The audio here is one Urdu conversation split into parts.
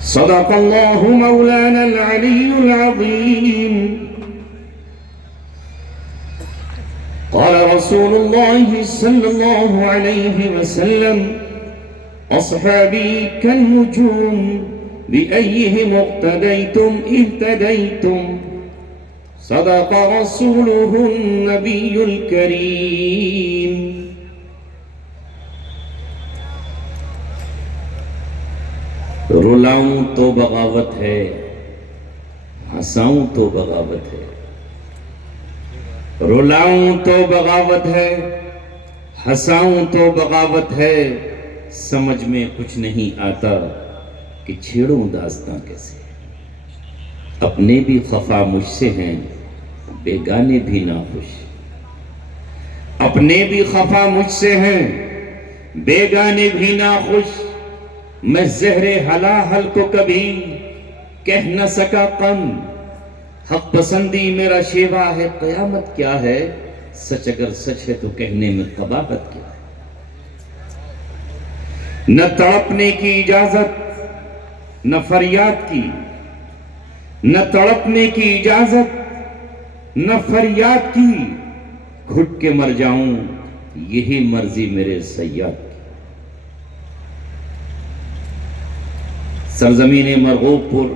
صدق الله مولانا العلي العظيم. قال رسول الله صلى الله عليه وسلم: أصحابي كالنجوم بأيهم اقتديتم اهتديتم. صدق رسوله النبي الكريم. رلاؤں تو بغاوت ہے، ہنساؤں تو بغاوت ہے. رلاؤں تو بغاوت ہے، ہنساؤں تو بغاوت ہے. سمجھ میں کچھ نہیں آتا کہ چھیڑوں داستاں کیسے. اپنے بھی خفا مجھ سے ہیں، بیگانے بھی ناخوش. اپنے بھی خفا مجھ سے ہیں، بیگانے بھی ناخوش. میں زہر ہلاہل کو کبھی کہہ نہ سکا کم. حق پسندی میرا شیوا ہے، قیامت کیا ہے. سچ اگر سچ ہے تو کہنے میں قباحت کیا ہے. نہ تڑپنے کی اجازت نہ فریاد کی، نہ تڑپنے کی اجازت نہ فریاد کی. گھٹ کے مر جاؤں یہی مرضی میرے صیاد کی. سرزمین مرغوب پور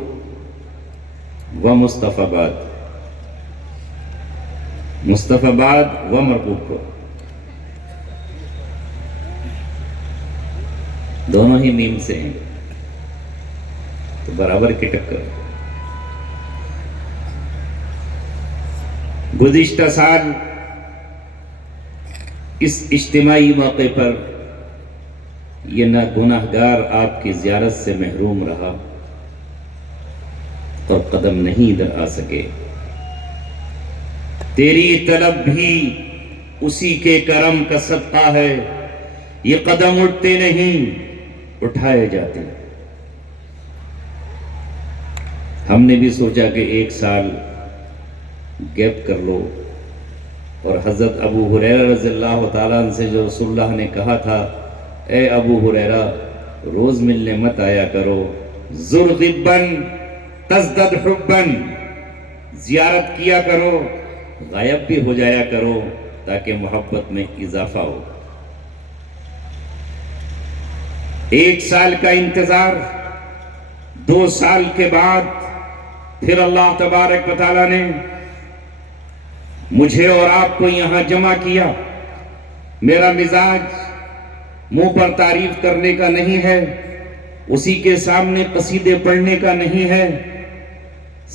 و مصطفی آباد، مصطفی آباد و مرغوب پور دونوں ہی میم سے ہیں تو برابر کی ٹکر. گزشتہ سال اس اجتماعی موقع پر یہ نہ گناہگار آپ کی زیارت سے محروم رہا اور قدم نہیں ادھر آ سکے. تیری طلب بھی اسی کے کرم کا صدقہ ہے. یہ قدم اٹھتے نہیں اٹھائے جاتے. ہم نے بھی سوچا کہ ایک سال گیپ کر لو، اور حضرت ابو ہریرہ رضی اللہ تعالیٰ عنہ سے جو رسول اللہ نے کہا تھا: اے ابو ہریرہ روز ملنے مت آیا کرو، زر غباً تزدد حباً، زیارت کیا کرو، غائب بھی ہو جایا کرو تاکہ محبت میں اضافہ ہو. ایک سال کا انتظار، 2 سال کے بعد پھر اللہ تبارک و تعالیٰ نے مجھے اور آپ کو یہاں جمع کیا. میرا مزاج منہ پر تعریف کرنے کا نہیں ہے، اسی کے سامنے قصیدے پڑھنے کا نہیں ہے.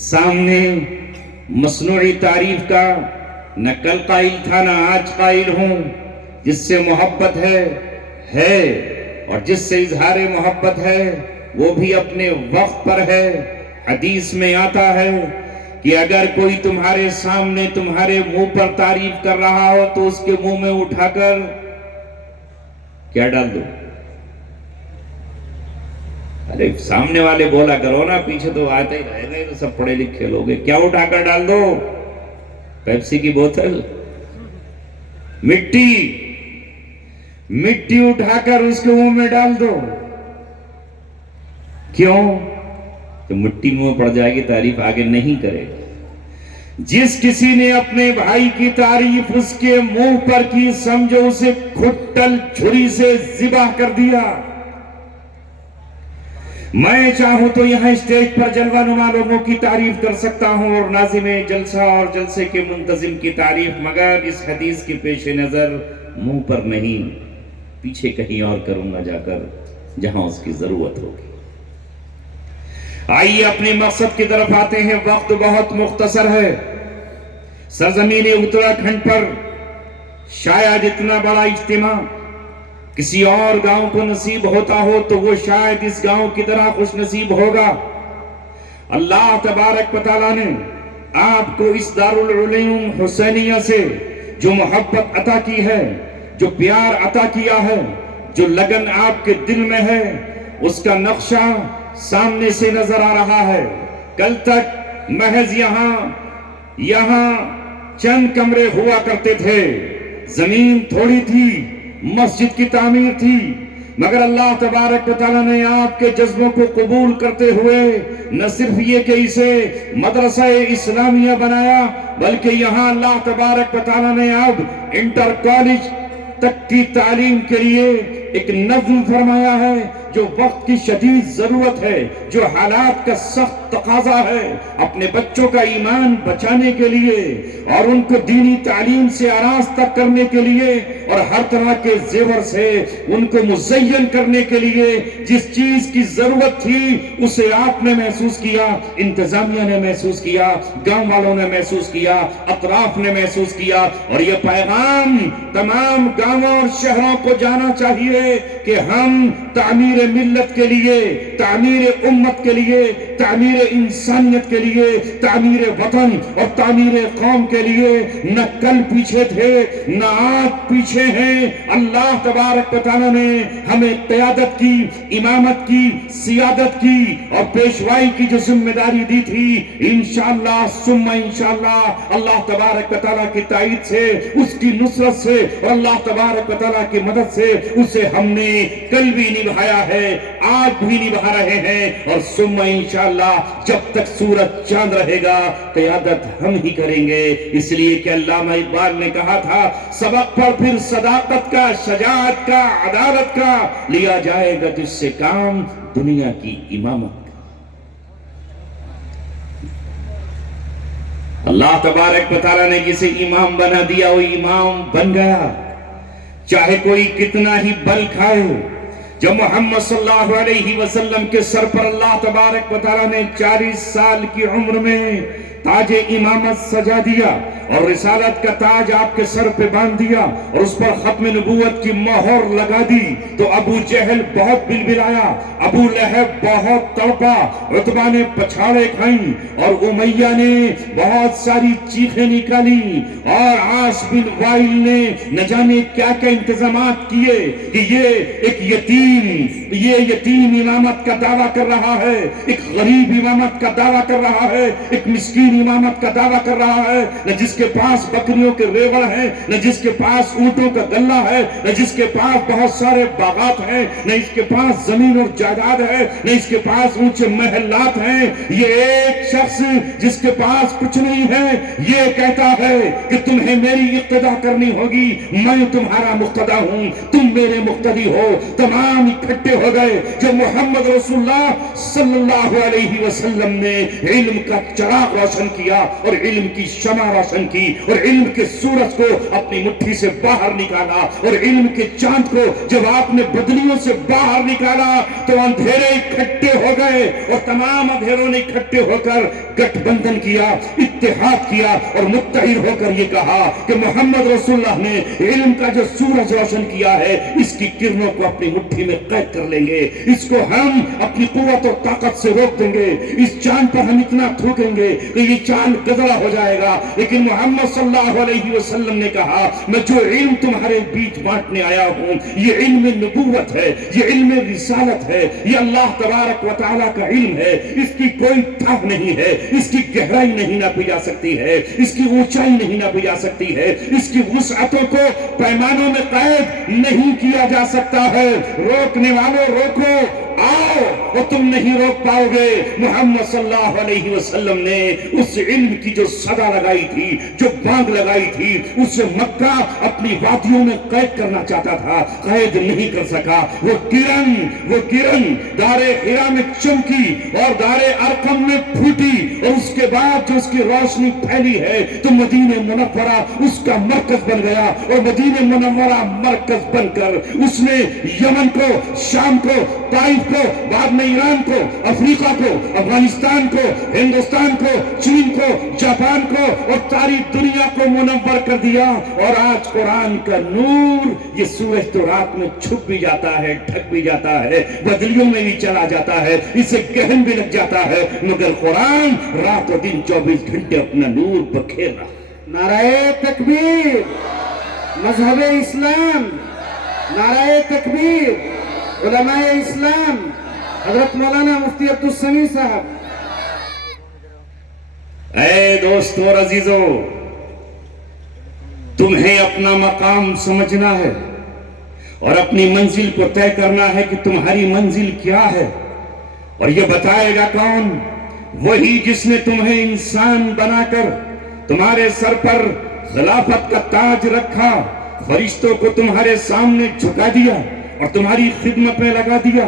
سامنے مصنوعی تعریف کا نہ کل قائل تھا نہ آج قائل ہوں. جس سے محبت ہے اور جس سے اظہار محبت ہے وہ بھی اپنے وقت پر ہے. حدیث میں آتا ہے کہ اگر کوئی تمہارے سامنے تمہارے منہ پر تعریف کر رہا ہو تو اس کے منہ میں اٹھا کر کیا ڈال دو؟ ارے سامنے والے بولا کرو نا، پیچھے تو آتے ہی رہے گئے تو سب پڑھے لکھے لوگ. کیا اٹھا کر ڈال دو؟ پیپسی کی بوتل، مٹی اٹھا کر اس کے منہ میں ڈال دو. کیوں؟ تو مٹی منہ پڑ جائے گی، تعریف آگے نہیں کرے گا. جس کسی نے اپنے بھائی کی تعریف اس کے منہ پر کی، سمجھو اسے کھٹل چھری سے ذبح کر دیا. میں چاہوں تو یہاں اسٹیج پر جلوہ نما لوگوں کی تعریف کر سکتا ہوں اور ناظم جلسہ اور جلسے کے منتظم کی تعریف، مگر اس حدیث کے پیش نظر منہ پر نہیں، پیچھے کہیں اور کروں گا جا کر جہاں اس کی ضرورت ہوگی. آئیے اپنے مقصد کی طرف آتے ہیں. وقت بہت مختصر ہے. سرزمین اتراکھنڈ پر شاید اتنا بڑا اجتماع کسی اور گاؤں کو نصیب ہوتا ہو تو وہ شاید اس گاؤں کی طرح خوش نصیب ہوگا. اللہ تبارک و تعالیٰ نے آپ کو اس دارالعلوم حسینیہ سے جو محبت عطا کی ہے، جو پیار عطا کیا ہے، جو لگن آپ کے دل میں ہے، اس کا نقشہ سامنے سے نظر آ رہا ہے. کل تک محض یہاں چند کمرے ہوا کرتے تھے، زمین تھوڑی تھی، مسجد کی تعمیر تھی، مگر اللہ تبارک و تعالیٰ نے آپ کے جذبوں کو قبول کرتے ہوئے نہ صرف یہ کہ اسے مدرسہ اسلامیہ بنایا، بلکہ یہاں اللہ تبارک و تعالیٰ نے اب انٹر کالج تک کی تعلیم کے لیے ایک نظم فرمایا ہے، جو وقت کی شدید ضرورت ہے، جو حالات کا سخت تقاضا ہے اپنے بچوں کا ایمان بچانے کے لیے اور ان کو دینی تعلیم سے آراستہ کرنے کے لیے اور ہر طرح کے زیور سے ان کو مزین کرنے کے لیے جس چیز کی ضرورت تھی اسے آپ نے محسوس کیا، انتظامیہ نے محسوس کیا، گاؤں والوں نے محسوس کیا، اطراف نے محسوس کیا، اور یہ پیغام تمام گاؤں اور شہروں کو جانا چاہیے کہ ہم تعمیر ملت کے لیے، تعمیر امت کے لیے، تعمیر انسانیت کے لیے، تعمیر وطن اور تعمیر قوم کے لیے نہ کل پیچھے تھے نہ آج پیچھے ہیں۔ اللہ تبارک و تعالیٰ نے ہمیں قیادت کی، امامت کی، سیادت کی اور پیشوائی کی جو ذمہ داری دی تھی، انشاءاللہ ثم انشاءاللہ اللہ تبارک و تعالیٰ کی تائید سے، اس کی نصرت سے اور اللہ تبارک و تعالیٰ کی مدد سے اسے ہم نے کل بھی نبھایا ہے، آج بھی نبھا رہے ہیں، اور ثم انشاءاللہ جب تک سورج چاند رہے گا قیادت ہم ہی کریں گے۔ اس لیے کہ علامہ اقبال نے کہا تھا، سبق پر پھر صداقت کا، شجاعت کا، عدالت کا، لیا جائے گا تجھ سے کام دنیا کی امامت۔ اللہ تبارک و تعالیٰ نے جسے امام بنا دیا وہ امام بن گیا، چاہے کوئی کتنا ہی بل کھائے۔ جب محمد صلی اللہ علیہ وسلم کے سر پر اللہ تبارک و تعالیٰ نے 40 سال کی عمر میں تاج امامت سجا دیا اور رسالت کا تاج آپ کے سر پہ باندھ دیا اور اس پر ختم نبوت کی مہر لگا دی، تو ابو جہل بہت بلبلایا، ابو لہب بہت تڑپا، عتبہ نے پچھاڑے کھائیں اور امیہ نے بہت ساری چیخیں نکالی اور عاص بن وائل نے نہ جانے کیا کیا انتظامات کیے کہ یہ یتیم امامت کا دعویٰ کر رہا ہے، ایک غریب امامت کا دعویٰ کر رہا ہے، ایک مسکین امامت کا دعویٰ کر رہا ہے، نہ جس کے پاس بکریوں کے ریوڑ ہیں، نہ جس کے پاس اونٹوں کا گلہ ہے، نہ جس کے پاس بہت سارے باغات ہیں، نہ اس کے پاس زمین اور جائیداد ہے، نہ اس کے پاس اونچے محلات ہیں۔ یہ ایک شخص جس کے پاس کچھ نہیں ہے یہ کہتا ہے کہ تمہیں میری اقتدا کرنی ہوگی، میں تمہارا مقتدا ہوں، تم میرے مقتدی ہو۔ تمام اکٹھے ہو گئے جو محمد رسول اللہ صلی اللہ علیہ وسلم نے علم کا چراغ روشن کیا اور علم کی شمع روشن کی اور علم کے سورج کو اپنی مٹھی سے باہر نکالا اور علم کے چاند کو جب آپ نے بدلیوں سے باہر نکالا تو اندھیرے اکٹھے ہو گئے اور تمام اندھیروں نے اکٹھے ہو کر گٹھ بندھن کیا، اتحاد کیا اور متحد ہو کر یہ کہا کہ محمد رسول اللہ نے علم کا جو سورج روشن کیا ہے اس کی کرنوں کو اپنی مٹھی میں قید کر لیں گے، اس کو ہم اپنی قوت اور طاقت سے روک دیں گے، اس چاند پر ہم اتنا تھوکیں گے کہ یہ چاند گدڑا ہو جائے گا۔ لیکن محمد صلی اللہ علیہ وسلم نے کہا میں جو علم تمہارے بیچ بانٹنے آیا ہوں یہ علم نبوت ہے، یہ علم رسالت ہے، یہ اللہ تبارک و تعالیٰ کا علم ہے، اس کی کوئی تھا نہیں ہے، اس کی گہرائی نہیں ناپی جا سکتی ہے، اس کی اونچائی نہیں ناپی جا سکتی ہے، اس کی وسعتوں کو پیمانوں میں قید نہیں کیا جا سکتا ہے۔ روکنے والوں روکو، آؤ، اور تم نہیں روک پاؤ گے۔ محمد صلی اللہ علیہ وسلم نے اس علم کی جو صدا لگائی تھی، جو بانگ لگائی تھی، اسے مکہ اپنی وادیوں میں قید کرنا چاہتا تھا، قید نہیں کر سکا۔ وہ کرن دار حرا میں چمکی اور دار ارقم میں پھوٹی اور اس کے بعد جو اس کی روشنی پھیلی ہے تو مدینہ منورہ اس کا مرکز بن گیا اور مدینہ منورہ مرکز بن کر اس نے یمن کو، شام کو، طائف کو، بعد میں ایران کو، افریقہ کو، افغانستان کو، ہندوستان کو، چین کو، جاپان کو اور ساری دنیا کو منور کر دیا۔ اور آج قرآن کا نور، یہ سورج تو رات میں چھپ بھی جاتا ہے، ڈھک بھی جاتا ہے، بدلیوں میں بھی چلا جاتا ہے، اسے گہن بھی لگ جاتا ہے، مگر قرآن رات و دن 24 گھنٹے اپنا نور بکھیر رہا۔ نعرہ تکبیر، مذہب اسلام، نعرہ تکبیر، علماء اسلام، حضرت مولانا مفتی عبدالسمیع صاحب۔ اے دوستو اور عزیزو، تمہیں اپنا مقام سمجھنا ہے اور اپنی منزل کو طے کرنا ہے کہ تمہاری منزل کیا ہے. اور یہ بتائے گا کون؟ وہی جس نے تمہیں انسان بنا کر تمہارے سر پر خلافت کا تاج رکھا، فرشتوں کو تمہارے سامنے جھکا دیا اور تمہاری خدمت میں لگا دیا،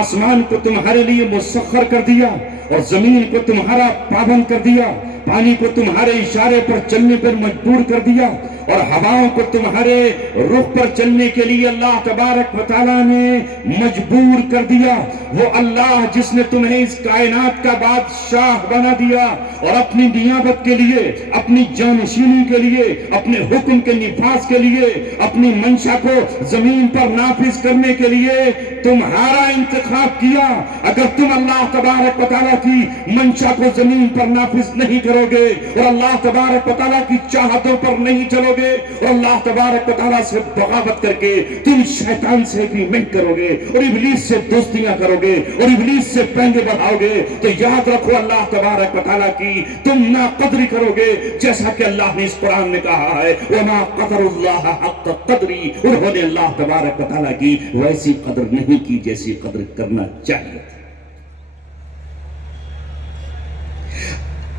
آسمان کو تمہارے لیے مسخر کر دیا اور زمین کو تمہارا پابند کر دیا، پانی کو تمہارے اشارے پر چلنے پر مجبور کر دیا اور ہواؤں کو تمہارے رخ پر چلنے کے لیے اللہ تبارک و تعالیٰ نے مجبور کر دیا. وہ اللہ جس نے تمہیں اس کائنات کا بادشاہ بنا دیا اور اپنی نیابت کے لیے، اپنی جانشینی کے لیے، اپنے حکم کے نفاذ کے لیے، اپنی منشا کو زمین پر نافذ کرنے کے لیے تمہارا انتخاب کیا. اگر تم اللہ تبارک و تعالیٰ کی منشا کو زمین پر نافذ نہیں کرو گے اور اللہ تبارک و تعالیٰ کی چاہتوں پر نہیں چلو گے اور اللہ تبارک و تعالیٰ سے بغاوت کر کے تم شیطان سے ایگریمنٹ کرو گے اور ابلیس سے دوستیاں کرو گے اور ابلیس سے پنگے بڑھاؤ گے، تو یاد رکھو اللہ تبارک و تعالیٰ کی تم ناقدری کرو گے، جیسا کہ اللہ نے اس قرآن میں کہا ہے وَمَا قَدَرُ اللَّهَ حَقَّ قَدْرِهِ. انہوں نے اللہ تبارک و تعالیٰ کی ویسی قدر نہیں کی جیسی قدر کرنا چاہیے تھا.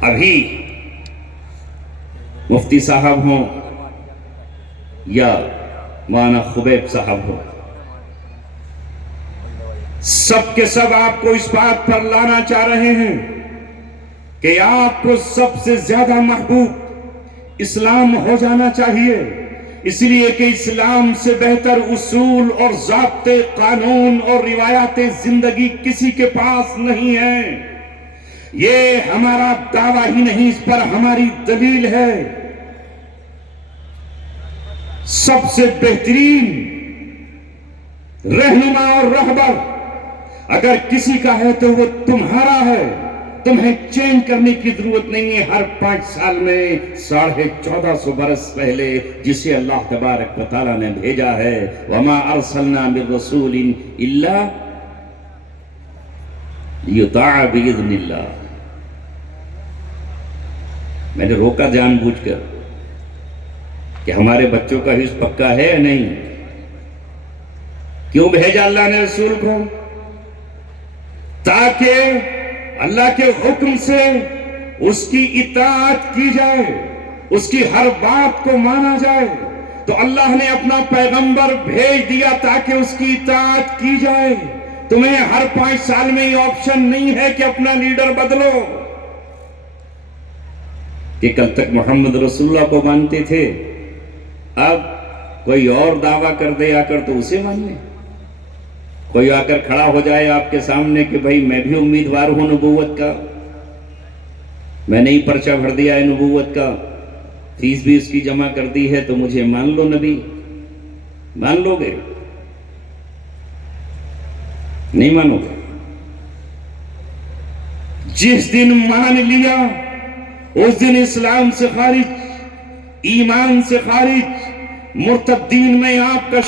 ابھی مفتی صاحب ہوں یا مولانا خبیب صاحب ہوں، سب کے سب آپ کو اس بات پر لانا چاہ رہے ہیں کہ آپ کو سب سے زیادہ محبوب اسلام ہو جانا چاہیے، اس لیے کہ اسلام سے بہتر اصول اور ضابطے، قانون اور روایات زندگی کسی کے پاس نہیں ہیں. یہ ہمارا دعویٰ ہی نہیں، اس پر ہماری دلیل ہے. سب سے بہترین رہنما اور رہبر اگر کسی کا ہے تو وہ تمہارا ہے. تمہیں چینج کرنے کی ضرورت نہیں ہے. ہر 5 سال میں 1450 برس پہلے جسے اللہ تبارک و تعالیٰ نے بھیجا ہے وَمَا أَرْسَلْنَا بِالرَّسُولٍ إِلَّا لِيُطَاعَ بِإِذْنِ اللَّهِ. میں نے روکا جان بوجھ کر کہ ہمارے بچوں کا حفظ پکا ہے یا نہیں. کیوں بھیجا اللہ نے رسول کو؟ تاکہ اللہ کے حکم سے اس کی اطاعت کی جائے، اس کی ہر بات کو مانا جائے. تو اللہ نے اپنا پیغمبر بھیج دیا تاکہ اس کی اطاعت کی جائے. تمہیں ہر 5 سال میں یہ آپشن نہیں ہے کہ اپنا لیڈر بدلو. کہ کل تک محمد رسول اللہ کو مانتے تھے، اب کوئی اور دعویٰ کر دے آ کر تو اسے مان لیں. کوئی آ کر کھڑا ہو جائے آپ کے سامنے کہ بھائی میں بھی امیدوار ہوں نبوت کا، میں نے ہی پرچہ بھر دیا ہے نبوت کا، فیس بھی اس کی جمع کر دی ہے، تو مجھے مان لو نبی. مان لو گے؟ نہیں مانو گے. جس دن مان لیا اس دن اسلام سے خارج، ایمان سے خارج، مرتدین میں آپ کا